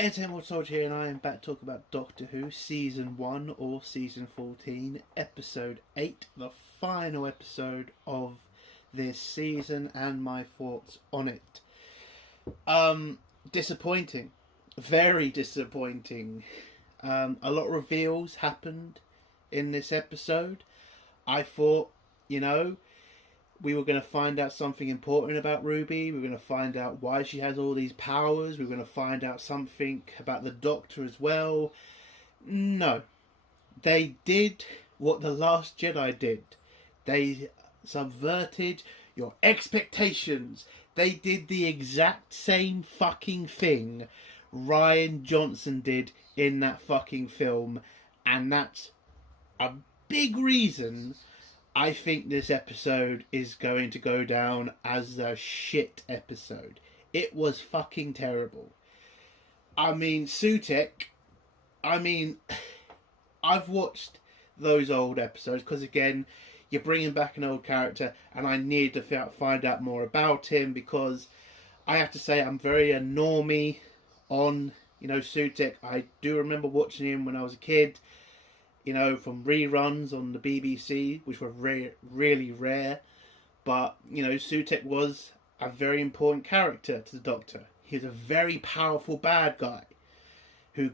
Ed Hamilton here, and I am back to talk about Doctor Who Season 1 or Season 14, Episode 8, the final episode of this season, and my thoughts on it. Disappointing. Very disappointing. A lot of reveals happened in this episode. I thought, we were going to find out something important about Ruby. We were going to find out why she has all these powers. We were going to find out something about the Doctor as well. No. They did what The Last Jedi did. They subverted your expectations. They did the exact same fucking thing Rian Johnson did in that fucking film. And that's a big reason I think this episode is going to go down as a shit episode. It was fucking terrible. Sutek, I've watched those old episodes because, again, you're bringing back an old character and I need to find out more about him because I have to say I'm very a normie on, Sutek. I do remember watching him when I was a kid. From reruns on the BBC, which were really rare. But, Sutek was a very important character to the Doctor. He was a very powerful bad guy who,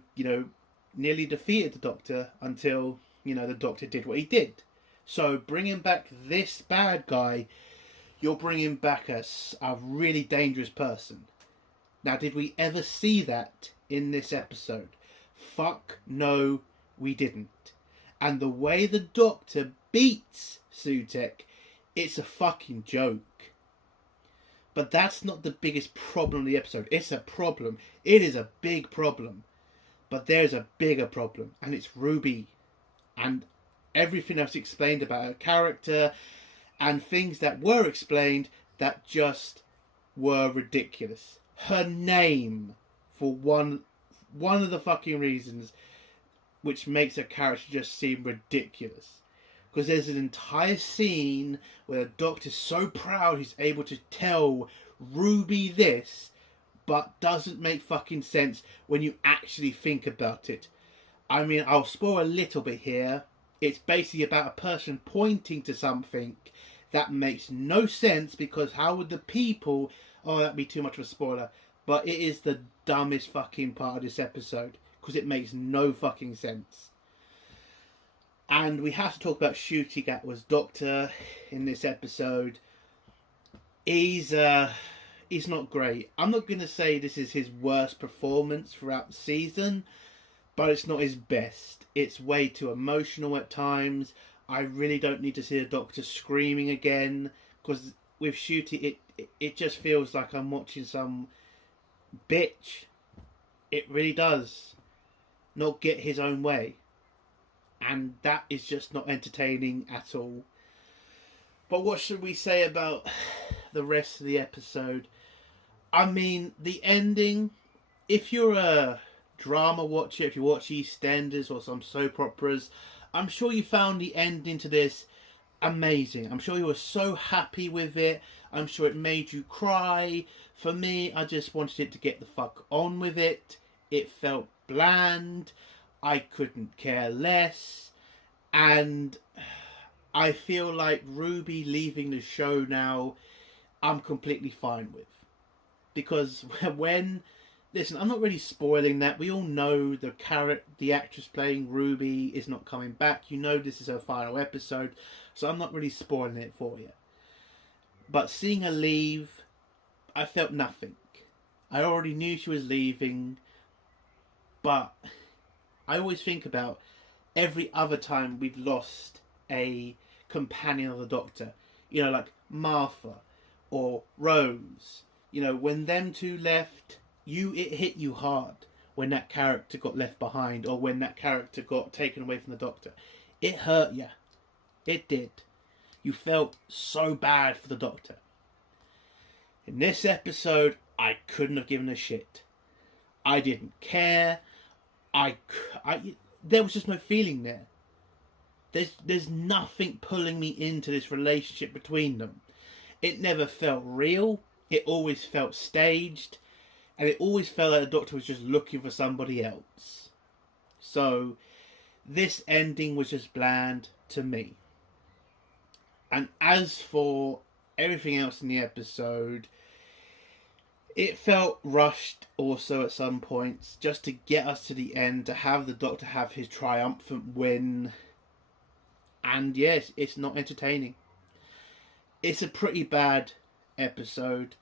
nearly defeated the Doctor until, the Doctor did what he did. So bringing back this bad guy, you're bringing back a really dangerous person. Now, did we ever see that in this episode? Fuck no, we didn't. And the way the Doctor beats Sutek, it's a fucking joke. But that's not the biggest problem of the episode. It's a problem. It is a big problem. But there's a bigger problem. And it's Ruby. And everything else explained about her character. And things that were explained that just were ridiculous. Her name, for one of the fucking reasons, which makes her character just seem ridiculous. Because there's an entire scene where the Doctor's so proud he's able to tell Ruby this, but doesn't make fucking sense when you actually think about it. I'll spoil a little bit here. It's basically about a person pointing to something that makes no sense because how would the people... Oh, that'd be too much of a spoiler. But it is the dumbest fucking part of this episode. Because it makes no fucking sense. And we have to talk about Ncuti Gatwa's Doctor in this episode. He's not great. I'm not going to say this is his worst performance throughout the season, but it's not his best. It's way too emotional at times. I really don't need to see the Doctor screaming again, because with Ncuti, it just feels like I'm watching some bitch. It really does not get his own way, and that is just not entertaining at all. But what should we say about the rest of the episode? The ending, if you're a drama watcher, if you watch EastEnders or some soap operas, I'm sure you found the ending to this amazing. I'm sure you were so happy with it. I'm sure it made you cry. For me, I just wanted it to get the fuck on with it. It felt bland. I couldn't care less. And I feel like Ruby leaving the show now, I'm completely fine with. Because listen, I'm not really spoiling that. We all know the actress playing Ruby is not coming back. This is her final episode. So I'm not really spoiling it for you. But seeing her leave, I felt nothing. I already knew she was leaving. But I always think about every other time we've lost a companion of the Doctor. Like Martha or Rose. When them two left, it hit you hard when that character got left behind or when that character got taken away from the Doctor. It hurt you. It did. You felt so bad for the Doctor. In this episode, I couldn't have given a shit. I didn't care. There was just no feeling there. There's nothing pulling me into this relationship between them. It never felt real. It always felt staged. and it always felt like the Doctor was just looking for somebody else. So this ending was just bland to me. And as for everything else in the episode, it felt rushed also at some points, just to get us to the end, to have the Doctor have his triumphant win. And yes, it's not entertaining. It's a pretty bad episode.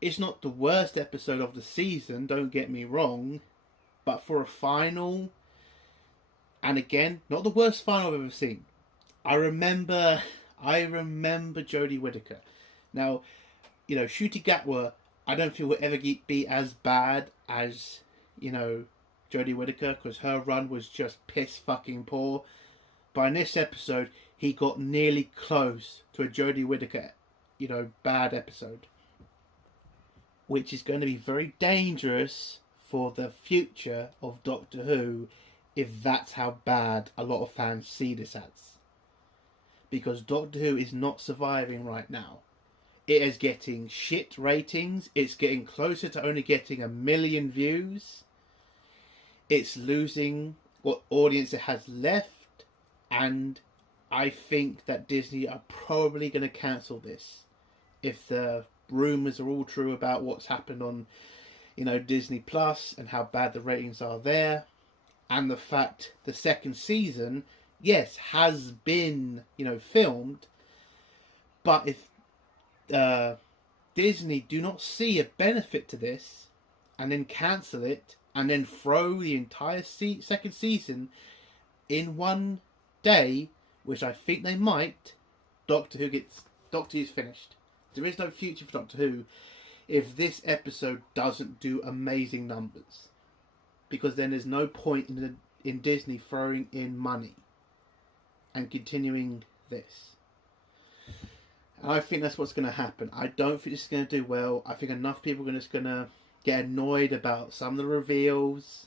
It's not the worst episode of the season, don't get me wrong, but for a final, and again, not the worst final I've ever seen. I remember Jodie Whittaker. Now, you know, Ncuti Gatwa, I don't feel will ever be as bad as, you know, Jodie Whittaker, because her run was just piss fucking poor. But in this episode, he got nearly close to a Jodie Whittaker, you know, bad episode. Which is going to be very dangerous for the future of Doctor Who if that's how bad a lot of fans see this as. Because Doctor Who is not surviving right now. It is getting shit ratings. It's getting closer to only getting 1 million views. It's losing what audience it has left. And I think that Disney are probably going to cancel this. If the rumours are all true about what's happened on, you know, Disney Plus and how bad the ratings are there. And the fact the second season, yes, has been, you know, filmed. But if Disney do not see a benefit to this and then cancel it and then throw the entire second season in one day, which I think they might, Doctor Who is finished. There is no future for Doctor Who if this episode doesn't do amazing numbers, because then there's no point in Disney throwing in money and continuing this. And I think that's what's going to happen. I don't think this is going to do well. I think enough people are just going to get annoyed about some of the reveals,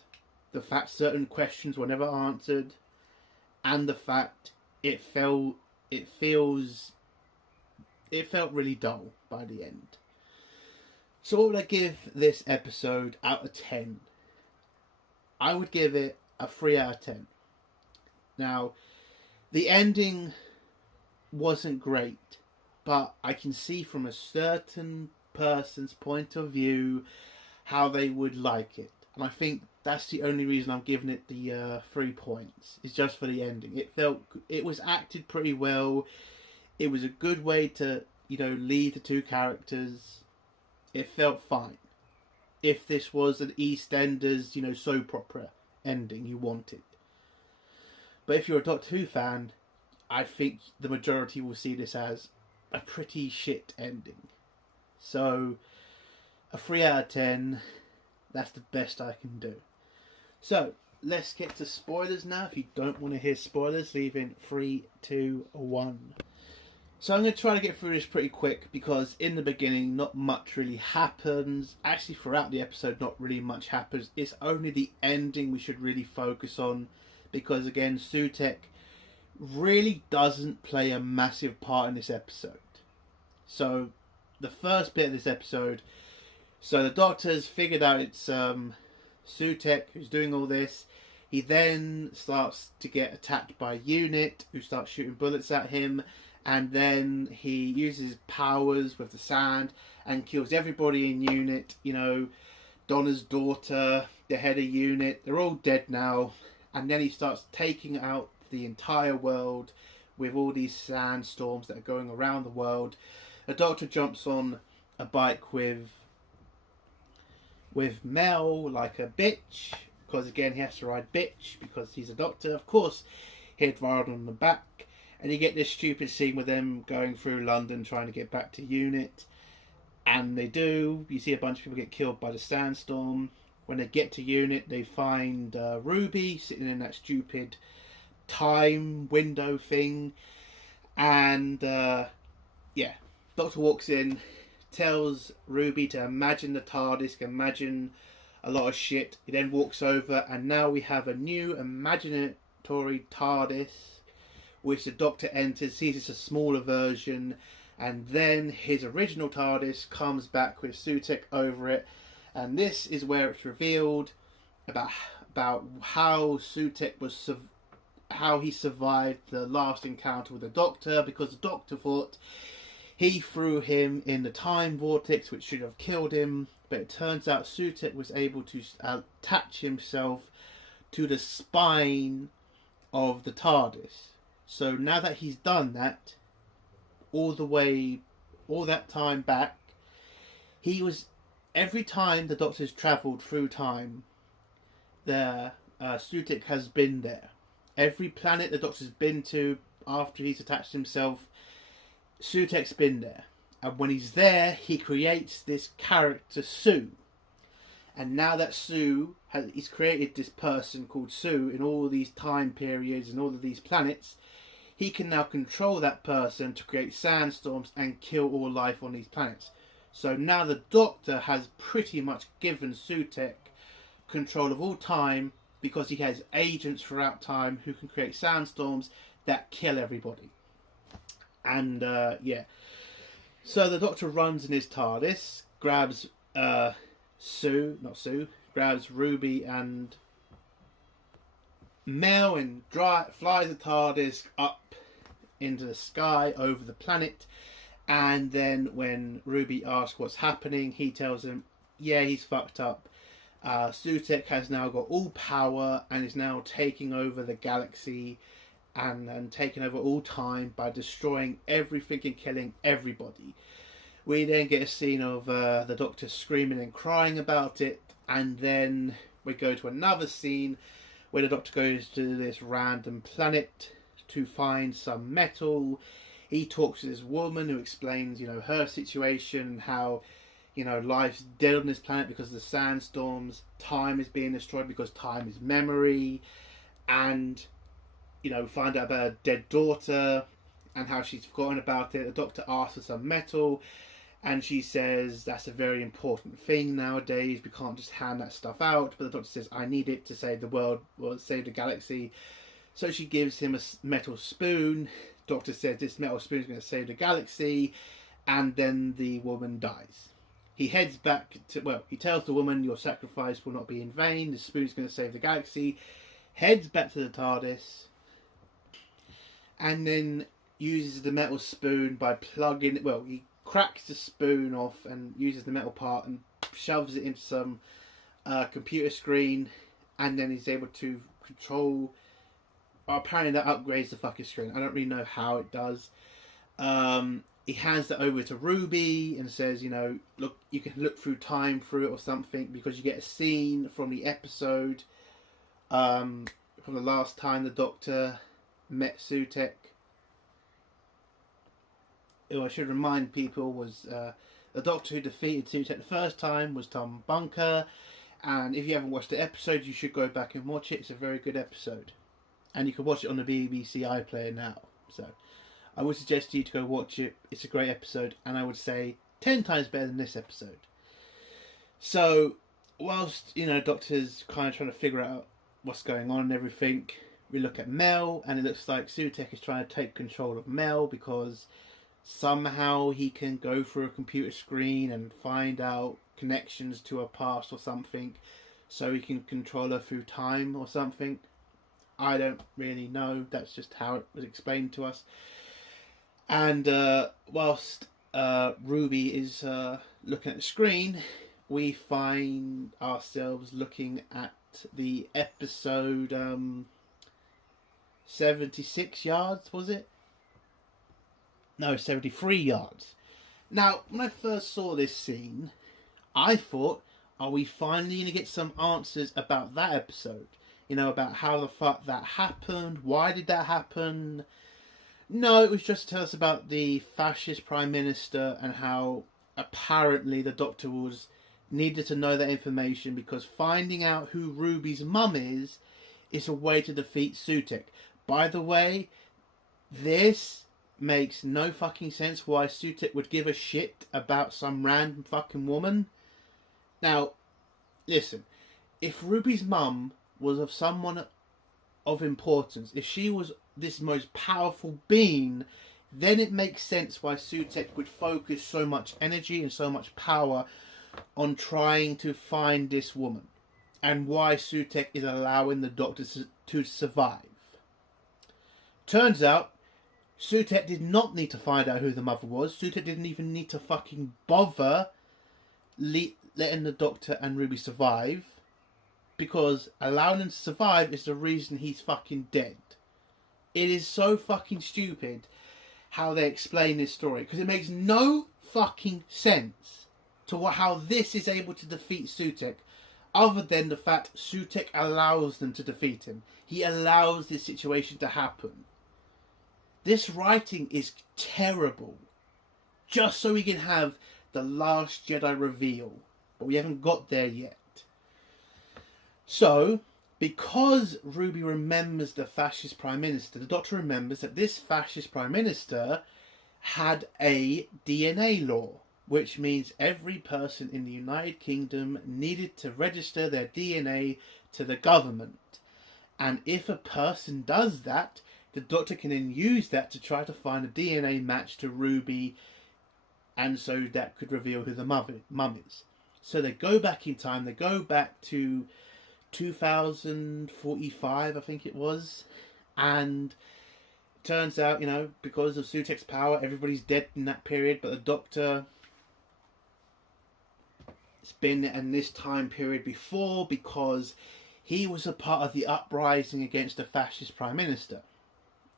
the fact certain questions were never answered, and the fact it felt really dull by the end. So what would I give this episode out of 10? I would give it a 3 out of 10. Now, the ending wasn't great, but I can see from a certain person's point of view how they would like it. And I think that's the only reason I'm giving it the 3 points. It's just for the ending. It was acted pretty well. It was a good way to, you know, lead the two characters. It felt fine. If this was an EastEnders, you know, soap opera ending you wanted. But if you're a Doctor Who fan, I think the majority will see this as a pretty shit ending. So, a 3 out of 10, that's the best I can do. So, let's get to spoilers now. If you don't want to hear spoilers, leave in 3, 2, 1. So I'm going to try to get through this pretty quick, because in the beginning not much really happens. Actually, throughout the episode not really much happens. It's only the ending we should really focus on, because again, Sutekh really doesn't play a massive part in this episode. So the first bit of this episode, so the Doctor's figured out it's Sutekh who's doing all this. He then starts to get attacked by Unit, who starts shooting bullets at him. And then he uses powers with the sand and kills everybody in Unit. You know, Donna's daughter, the head of Unit, they're all dead now. And then he starts taking out the entire world with all these sandstorms that are going around the world. The Doctor jumps on a bike with Mel like a bitch, because again he has to ride bitch because he's a Doctor. Of course, he'd ride on the back. And you get this stupid scene with them going through London trying to get back to Unit. And they do. You see a bunch of people get killed by the sandstorm. When they get to Unit, they find Ruby sitting in that stupid time window thing. And, Doctor walks in, tells Ruby to imagine the TARDIS, imagine a lot of shit. He then walks over, and now we have a new imaginatory TARDIS, which the Doctor enters, sees it's a smaller version, and then his original TARDIS comes back with Sutekh over it, And this is where it's revealed about how Sutek was how he survived the last encounter with the Doctor, because the Doctor thought he threw him in the time vortex, which should have killed him, but it turns out Sutek was able to attach himself to the spine of the TARDIS. So now that he's done that, all that time back, he was, every time the Doctor's travelled through time, Sutek has been there. Every planet the Doctor's been to after he's attached himself, Sutek's been there. And when he's there, he creates this character, Sue. And now that he's created this person called Sue in all these time periods and all of these planets, he can now control that person to create sandstorms and kill all life on these planets. So now the Doctor has pretty much given Sutek control of all time, because he has agents throughout time who can create sandstorms that kill everybody. And so the Doctor runs in his TARDIS, grabs grabs Ruby and Mel and flies the TARDIS up into the sky over the planet. And then when Ruby asks what's happening, he tells him, yeah, he's fucked up. Sutek has now got all power and is now taking over the galaxy and taking over all time by destroying everything and killing everybody. We then get a scene of the Doctor screaming and crying about it, and then we go to another scene where the Doctor goes to this random planet to find some metal. He talks to this woman who explains, her situation and how, life's dead on this planet because of the sandstorms. Time is being destroyed because time is memory. And, find out about her dead daughter and how she's forgotten about it. The Doctor asks for some metal, and she says that's a very important thing nowadays. We can't just hand that stuff out. But the Doctor says, I need it to save the world, or save the galaxy. So she gives him a metal spoon. Doctor says this metal spoon is going to save the galaxy. And then the woman dies. He heads back to, he tells the woman, your sacrifice will not be in vain. The spoon's going to save the galaxy. Heads back to the TARDIS. And then uses the metal spoon by plugging, he cracks the spoon off and uses the metal part and shoves it into some computer screen. And then he's able to control, apparently that upgrades the fucking screen. I don't really know how it does. He hands that over to Ruby and says, look, you can look through time through it or something, because you get a scene from the episode from the last time the Doctor met Sutek. Who I should remind people was the Doctor who defeated Sutek the first time was Tom Bunker. And if you haven't watched the episode, you should go back and watch it. It's a very good episode. And you can watch it on the BBC iPlayer now. So I would suggest you to go watch it. It's a great episode, and I would say 10 times better than this episode. So, whilst, Doctor's kind of trying to figure out what's going on and everything, we look at Mel, and it looks like Sutek is trying to take control of Mel, because somehow he can go through a computer screen and find out connections to her past or something, so he can control her through time or something. I don't really know. That's just how it was explained to us. And whilst Ruby is looking at the screen, we find ourselves looking at the episode 76 yards, was it? No, 73 yards. Now, when I first saw this scene, I thought, are we finally going to get some answers about that episode? About how the fuck that happened, why did that happen? No, it was just to tell us about the fascist Prime Minister and how apparently the Doctor needed to know that information, because finding out who Ruby's mum is a way to defeat Sutek. By the way, this makes no fucking sense why Sutek would give a shit about some random fucking woman. Now, listen, if Ruby's mum was of someone of importance, if she was this most powerful being, then it makes sense why Sutek would focus so much energy and so much power on trying to find this woman and why Sutek is allowing the Doctor to survive. Turns out, Sutek did not need to find out who the mother was. Sutek didn't even need to fucking bother letting the Doctor and Ruby survive, because allowing them to survive is the reason he's fucking dead. It is so fucking stupid how they explain this story, because it makes no fucking sense to how this is able to defeat Sutek, other than the fact Sutek allows them to defeat him. He allows this situation to happen. This writing is terrible, just so we can have the Last Jedi reveal, but we haven't got there yet. So, because Ruby remembers the fascist Prime Minister, the Doctor remembers that this fascist Prime Minister had a DNA law, which means every person in the United Kingdom needed to register their DNA to the government. And if a person does that, the Doctor can then use that to try to find a DNA match to Ruby, and so that could reveal who the mum is. So they go back in time, they go back to 2045, I think it was, and turns out, you know, because of Sutek's power, everybody's dead in that period, but the Doctor has been in this time period before because he was a part of the uprising against the fascist Prime Minister.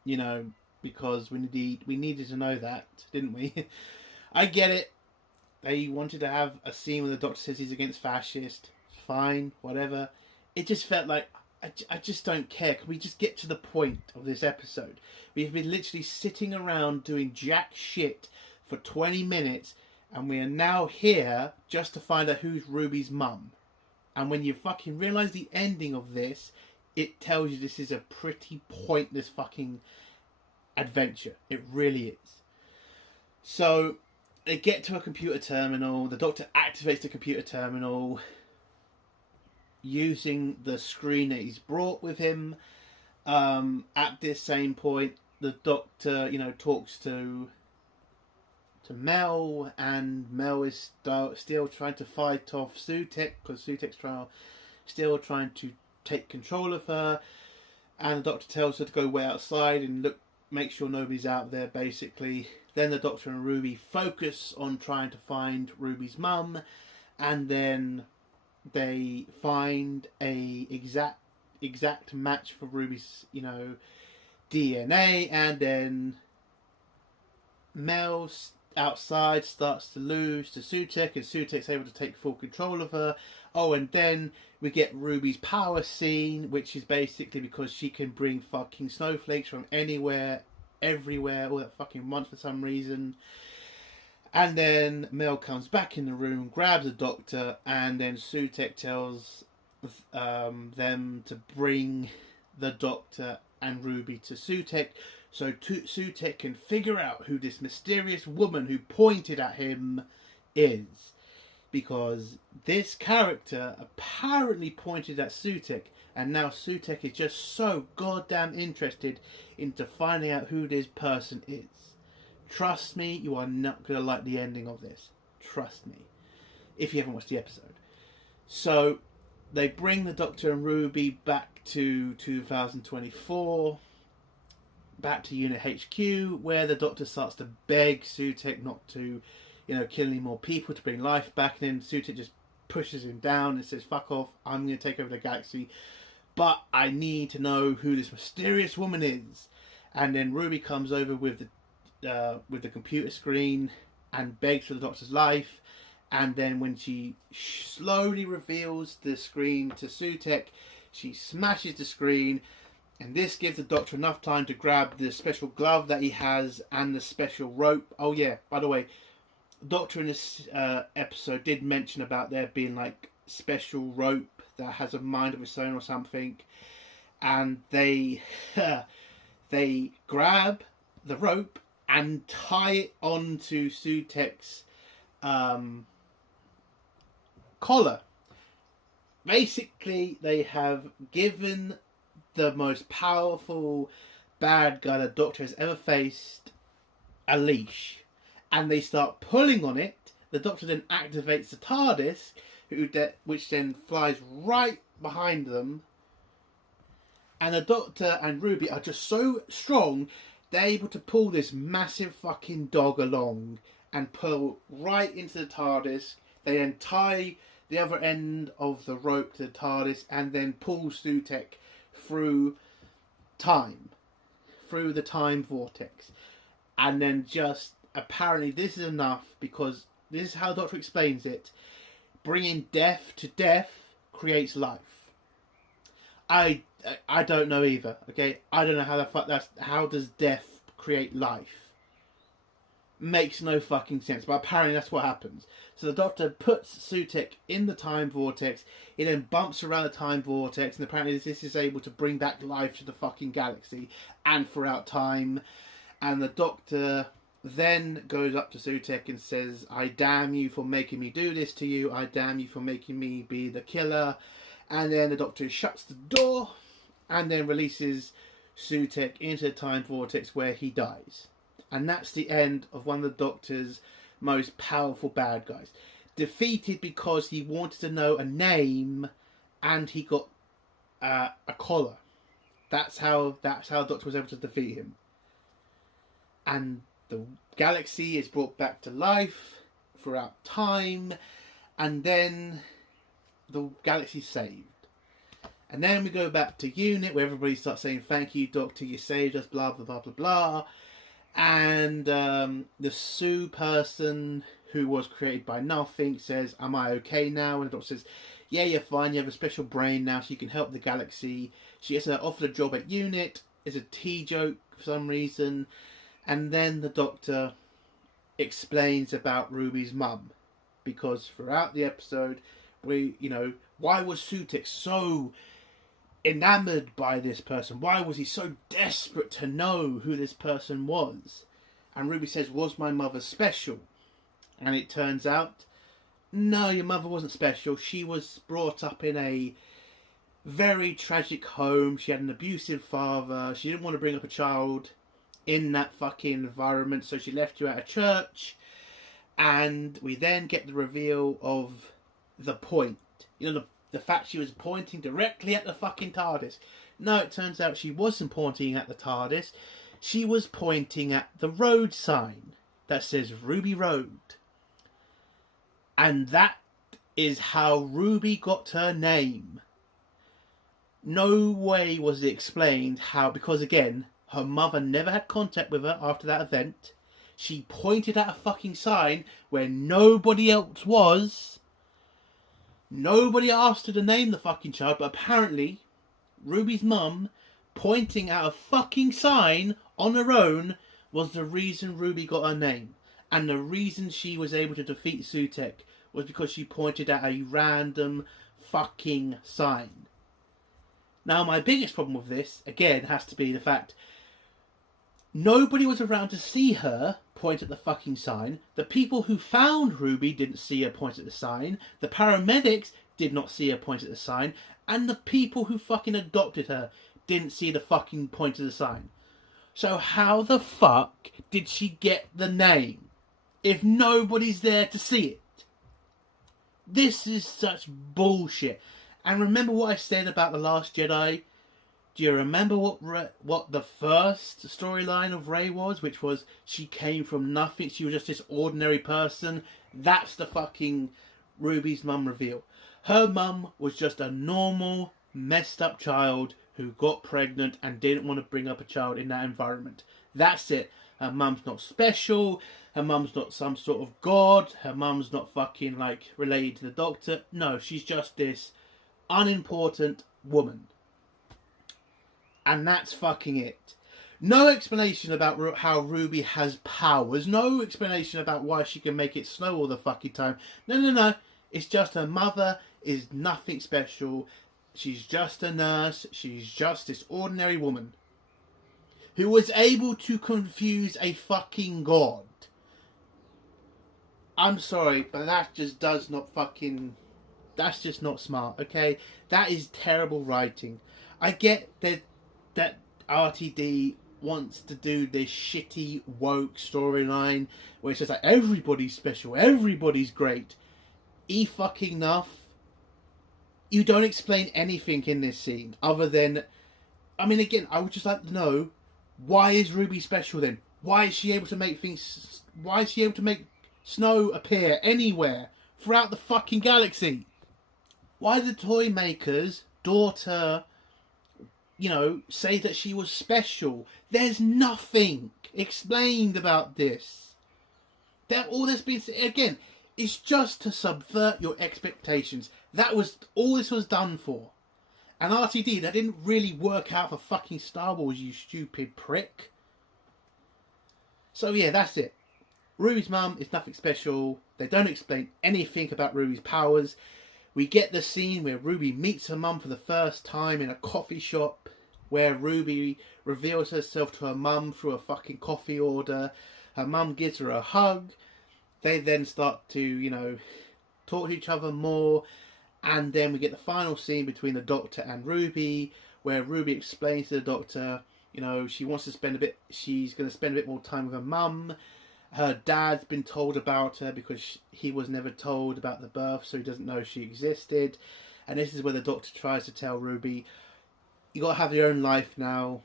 You know, because we needed to know that, didn't we? I get it. They wanted to have a scene where the Doctor says he's against fascist. Fine, whatever. It just felt like, I just don't care. Can we just get to the point of this episode? We've been literally sitting around doing jack shit for 20 minutes, and we are now here just to find out who's Ruby's mum. And when you fucking realise the ending of this, it tells you this is a pretty pointless fucking adventure. It really is. So, they get to a computer terminal. The Doctor activates the computer terminal using the screen that he's brought with him. At this same point, the Doctor, you know, talks to Mel, and Mel is still trying to fight off Sutek, because Sutek's still trying to take control of her, and the Doctor tells her to go way outside and make sure nobody's out there, basically. Then the Doctor and Ruby focus on trying to find Ruby's mum, and then they find a exact match for Ruby's, you know, DNA, and then Mel outside starts to lose to Sutek, and Sutek's able to take full control of her. Oh, and then we get Ruby's power scene, which is basically because she can bring fucking snowflakes from anywhere, everywhere, all that fucking once for some reason. And then Mel comes back in the room, grabs the Doctor, and then Sutek tells them to bring the Doctor and Ruby to Sutek, so Sutek can figure out who this mysterious woman who pointed at him is. Because this character apparently pointed at Sutek, and now Sutek is just so goddamn interested into finding out who this person is. Trust me, you are not going to like the ending of this. Trust me. If you haven't watched the episode. So, they bring the Doctor and Ruby back to 2024, back to Unit HQ, where the Doctor starts to beg Sutek not to, you know, kill any more people, to bring life back, and then Sutek just pushes him down and says, fuck off, I'm going to take over the galaxy, but I need to know who this mysterious woman is. And then Ruby comes over with the computer screen and begs for the Doctor's life, and then when she slowly reveals the screen to Sutek, she smashes the screen, and this gives the Doctor enough time to grab the special glove that he has and the special rope. Oh yeah, by the way, Doctor in this episode did mention about there being like special rope that has a mind of its own or something, and they they grab the rope and tie it onto Sutek's collar. Basically, they have given the most powerful bad guy the Doctor has ever faced a leash, and they start pulling on it. the Doctor then activates the TARDIS, which then flies right behind them. And the Doctor and Ruby are just so strong, they're able to pull this massive fucking dog along and pull right into the TARDIS. They then tie the other end of the rope to the TARDIS and then pull Sutekh through time, through the time vortex. And then just, apparently this is enough, because this is how the Doctor explains it. Bringing death to death creates life. I don't know either, okay? I don't know how the fuck how does death create life? Makes no fucking sense, but apparently that's what happens. So the Doctor puts Sutekh in the time vortex, he then bumps around the time vortex, and apparently this is able to bring back life to the fucking galaxy and throughout time. And the Doctor then goes up to Sutekh and says, I damn you for making me do this to you, I damn you for making me be the killer. And then the Doctor shuts the door and then releases Sutekh into the time vortex, where he dies. And that's the end of one of the Doctor's most powerful bad guys. Defeated because he wanted to know a name and he got a collar. That's how the Doctor was able to defeat him. And the galaxy is brought back to life throughout time, and then the galaxy's saved. And then we go back to Unit, where everybody starts saying, thank you, Doctor, you saved us, blah, blah, blah, blah, blah. And the Sue person, who was created by nothing, says, am I okay now? And the Doctor says, yeah, you're fine, you have a special brain now, so you can help the galaxy. She gets offered a job at Unit. It's a tea joke for some reason. And then the Doctor explains about Ruby's mum. Because throughout the episode, why was Sutekh so enamoured by this person? Why was he so desperate to know who this person was? And Ruby says, was my mother special? And it turns out, no, your mother wasn't special. She was brought up in a very tragic home. She had an abusive father. She didn't want to bring up a child in that fucking environment, so she left you at a church. And we then get the reveal of the point. The fact she was pointing directly at the fucking TARDIS. No, it turns out she wasn't pointing at the TARDIS. She was pointing at the road sign that says Ruby Road. And that is how Ruby got her name. No way was it explained how, because again, her mother never had contact with her after that event. She pointed at a fucking sign where nobody else was. Nobody asked her to name the fucking child, but apparently Ruby's mum pointing at a fucking sign on her own was the reason Ruby got her name. And the reason she was able to defeat Sutekh was because she pointed at a random fucking sign. Now, my biggest problem with this, again, has to be the fact nobody was around to see her point at the fucking sign. The people who found Ruby didn't see her point at the sign. The paramedics did not see her point at the sign. And the people who fucking adopted her didn't see the fucking point of the sign. So how the fuck did she get the name if nobody's there to see it? This is such bullshit. And remember what I said about The Last Jedi? Do you remember what the first storyline of Rey was? Which was she came from nothing. She was just this ordinary person. That's the fucking Ruby's mum reveal. Her mum was just a normal, messed up child who got pregnant and didn't want to bring up a child in that environment. That's it. Her mum's not special. Her mum's not some sort of god. Her mum's not fucking related to the Doctor. No, she's just this unimportant woman. And that's fucking it. No explanation about how Ruby has powers. No explanation about why she can make it snow all the fucking time. No. It's just her mother is nothing special. She's just a nurse. She's just this ordinary woman who was able to confuse a fucking god. I'm sorry, but that just does not fucking... That's just not smart, okay? That is terrible writing. I get that RTD wants to do this shitty woke storyline where it's just like everybody's special, everybody's great. Fucking enough. You don't explain anything in this scene other than, I mean, again, I would just like to know, why is Ruby special then? Why is she able to make things? Why is she able to make snow appear anywhere throughout the fucking galaxy? Why did the toy maker's daughter, say that she was special? There's nothing explained about this. All that's been, again, it's just to subvert your expectations. That was all this was done for. And RTD, that didn't really work out for fucking Star Wars, you stupid prick. So yeah, that's it. Ruby's mum is nothing special. They don't explain anything about Ruby's powers. We get the scene where Ruby meets her mum for the first time in a coffee shop, where Ruby reveals herself to her mum through a fucking coffee order. Her mum gives her a hug. They then start to, talk to each other more. And then we get the final scene between the Doctor and Ruby, where Ruby explains to the Doctor, she's going to spend a bit more time with her mum. Her dad's been told about her because he was never told about the birth, so he doesn't know she existed. And this is where the Doctor tries to tell Ruby, you got to have your own life now.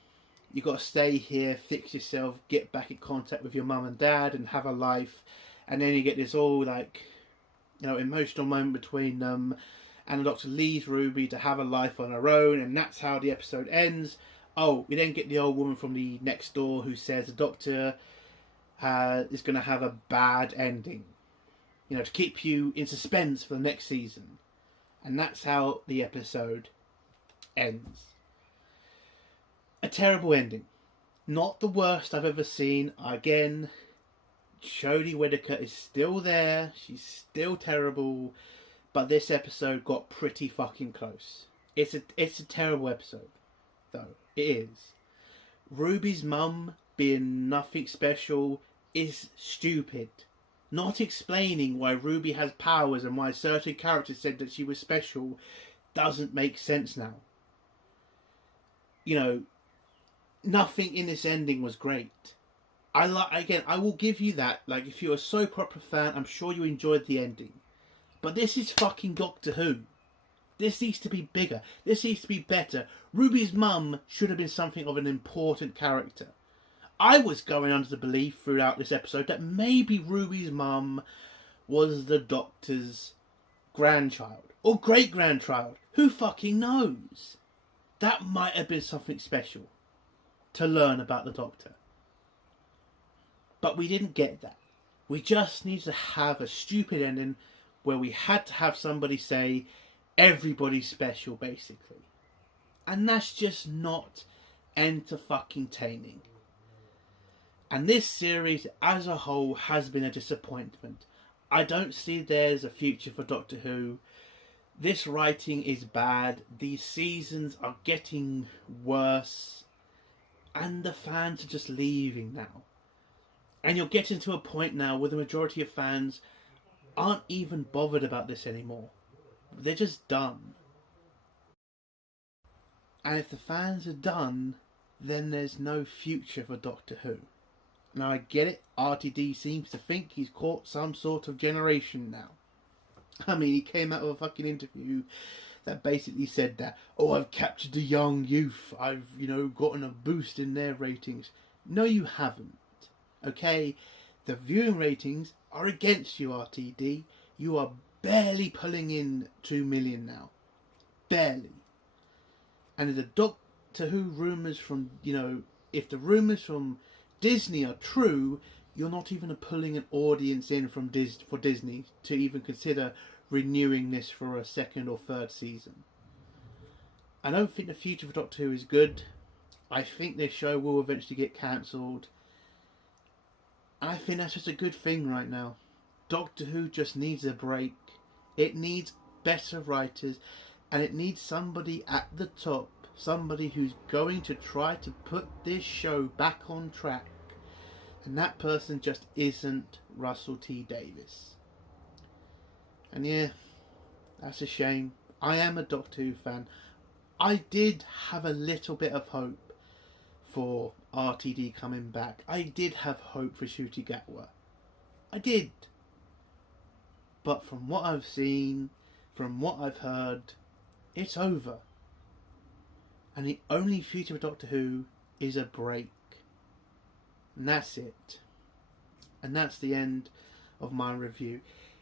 You got to stay here, fix yourself, get back in contact with your mum and dad, and have a life. And then you get this all emotional moment between them, and the Doctor leaves Ruby to have a life on her own, and that's how the episode ends. Oh, we then get the old woman from the next door who says the Doctor is going to have a bad ending, to keep you in suspense for the next season. And that's how the episode ends. A terrible ending. Not the worst I've ever seen. Again, Jodie Whittaker is still there. She's still terrible. But this episode got pretty fucking close. It's a terrible episode, though. It is. Ruby's mum being nothing special is stupid. Not explaining why Ruby has powers and why certain characters said that she was special doesn't make sense now. Nothing in this ending was great. I will give you that. Like, if you're a soap opera fan, I'm sure you enjoyed the ending. But this is fucking Doctor Who. This needs to be bigger. This needs to be better. Ruby's mum should have been something of an important character. I was going under the belief throughout this episode that maybe Ruby's mum was the Doctor's grandchild. Or great-grandchild. Who fucking knows? That might have been something special to learn about the Doctor. But we didn't get that. We just need to have a stupid ending where we had to have somebody say, everybody's special, basically. And that's just not entertaining. And this series as a whole has been a disappointment. I don't see there's a future for Doctor Who. This writing is bad. These seasons are getting worse. And the fans are just leaving now. And you're getting to a point now where the majority of fans aren't even bothered about this anymore. They're just done. And if the fans are done, then there's no future for Doctor Who. Now I get it, RTD seems to think he's caught some sort of generation now. I mean, he came out of a fucking interview that basically said that, oh, I've captured the young youth, I've, gotten a boost in their ratings. No, you haven't. Okay? The viewing ratings are against you, RTD. You are barely pulling in 2 million now. Barely. And if the Doctor Who rumours from, if the rumours from Disney are true, you're not even pulling an audience in for Disney to even consider renewing this for a second or third season. I don't think the future for Doctor Who is good. I think this show will eventually get cancelled. I think that's just a good thing right now. Doctor Who just needs a break. It needs better writers, and it needs somebody at the top, somebody who's going to try to put this show back on track. And that person just isn't Russell T Davies. And yeah, that's a shame. I am a Doctor Who fan. I did have a little bit of hope for RTD coming back. I did have hope for Ncuti Gatwa. I did. But from what I've seen, from what I've heard, it's over. And the only future of Doctor Who is a break. And that's it. And that's the end of my review.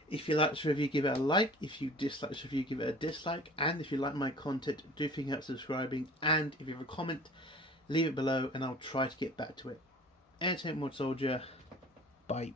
If you like this review, give it a like. If you dislike this review, give it a dislike. And if you like my content, do think about subscribing. And if you have a comment, leave it below and I'll try to get back to it. Entertainment Mod Soldier. Bye.